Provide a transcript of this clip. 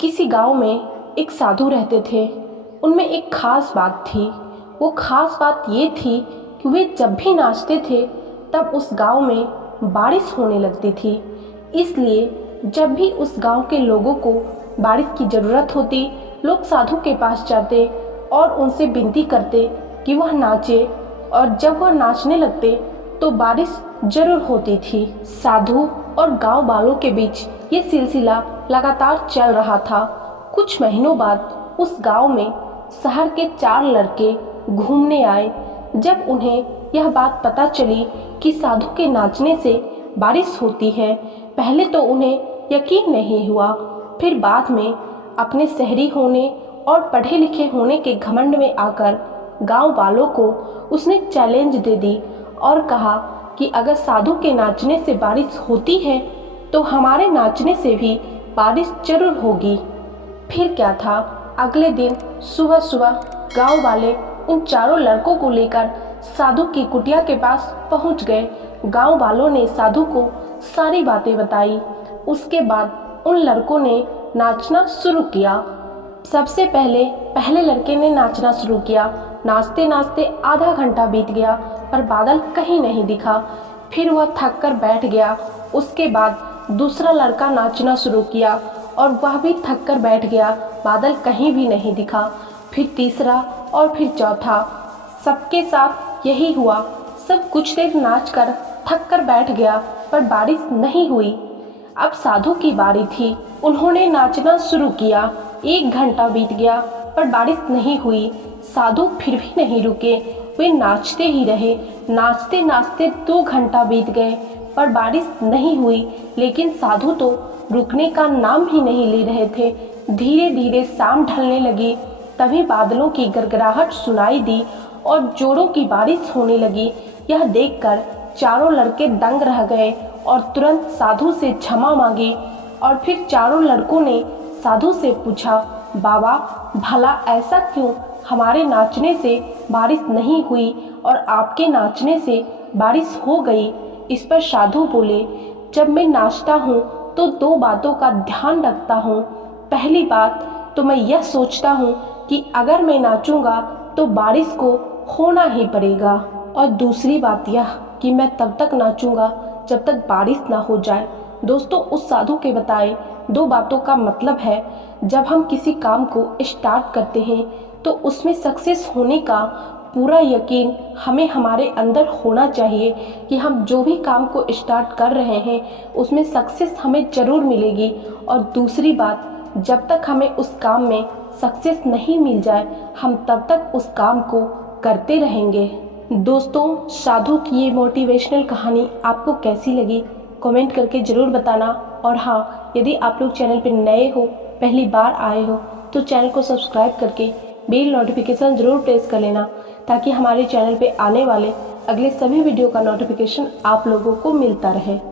किसी गांव में एक साधु रहते थे। उनमें एक खास बात थी। वो खास बात ये थी कि वे जब भी नाचते थे तब उस गांव में बारिश होने लगती थी। इसलिए जब भी उस गांव के लोगों को बारिश की ज़रूरत होती, लोग साधु के पास जाते और उनसे विनती करते कि वह नाचे, और जब वह नाचने लगते तो बारिश जरूर होती थी। साधु और गांव वालों के बीच ये सिलसिला लगातार चल रहा था। कुछ महीनों बाद उस गांव में शहर के 4 लड़के घूमने आए। जब उन्हें यह बात पता चली कि साधु के नाचने से बारिश होती है, पहले तो उन्हें यकीन नहीं हुआ। फिर बाद में अपने शहरी होने और पढ़े लिखे होने के घमंड में आकर गांव वालों को उसने चैलेंज दे दी और कहा कि अगर साधु के नाचने से बारिश होती है तो हमारे नाचने से भी बारिश जरूर होगी। फिर क्या था, अगले दिन सुबह सुबह गांव वाले उन चारों लड़कों को लेकर साधु की कुटिया के पास पहुंच गए। गांव वालों ने साधु को सारी बातें बताई। उसके बाद उन लड़कों ने नाचना शुरू किया। सबसे पहले लड़के ने नाचना शुरू किया। नाचते नाचते आधा घंटा बीत गया पर बादल कहीं नहीं दिखा। फिर वह थक कर बैठ गया। उसके बाद दूसरा लड़का नाचना शुरू किया और वह भी थक कर बैठ गया। बादल कहीं भी नहीं दिखा। फिर तीसरा और फिर चौथा। सबके साथ यही हुआ। सब कुछ देर नाच कर थक कर बैठ गया पर बारिश नहीं हुई। अब साधु की बारी थी। उन्होंने नाचना शुरू किया। 1 घंटा बीत गया पर बारिश नहीं हुई। साधु फिर भी नहीं रुके। वे नाचते ही रहे। नाचते नाचते 2 घंटा बीत गए पर बारिश नहीं हुई। लेकिन साधु तो रुकने का नाम ही नहीं ले रहे थे। धीरे धीरे शाम ढलने लगी। तभी बादलों की गड़गड़ाहट सुनाई दी और जोरों की बारिश होने लगी। यह देखकर चारों लड़के दंग रह गए और तुरंत साधु से क्षमा मांगी। और फिर चारों लड़कों ने साधु से पूछा, बाबा भला ऐसा क्यों? हमारे नाचने से बारिश नहीं हुई और आपके नाचने से बारिश हो गई। इस पर साधु बोले, जब मैं नाचता हूँ तो 2 बातों का ध्यान रखता हूँ। पहली बात तो मैं यह सोचता हूँ कि अगर मैं नाचूंगा तो बारिश को होना ही पड़ेगा, और दूसरी बात यह कि मैं तब तक नाचूंगा जब तक बारिश ना हो जाए। दोस्तों, उस साधु के बताए 2 बातों का मतलब है, जब हम किसी काम को स्टार्ट करते हैं तो उसमें सक्सेस होने का पूरा यकीन हमें हमारे अंदर होना चाहिए कि हम जो भी काम को स्टार्ट कर रहे हैं उसमें सक्सेस हमें ज़रूर मिलेगी। और दूसरी बात, जब तक हमें उस काम में सक्सेस नहीं मिल जाए हम तब तक उस काम को करते रहेंगे। दोस्तों, साधु की ये मोटिवेशनल कहानी आपको कैसी लगी कमेंट करके ज़रूर बताना। और हाँ, यदि आप लोग चैनल पर नए हो, पहली बार आए हो, तो चैनल को सब्सक्राइब करके बेल नोटिफिकेशन ज़रूर प्रेस कर लेना ताकि हमारे चैनल पे आने वाले अगले सभी वीडियो का नोटिफिकेशन आप लोगों को मिलता रहे।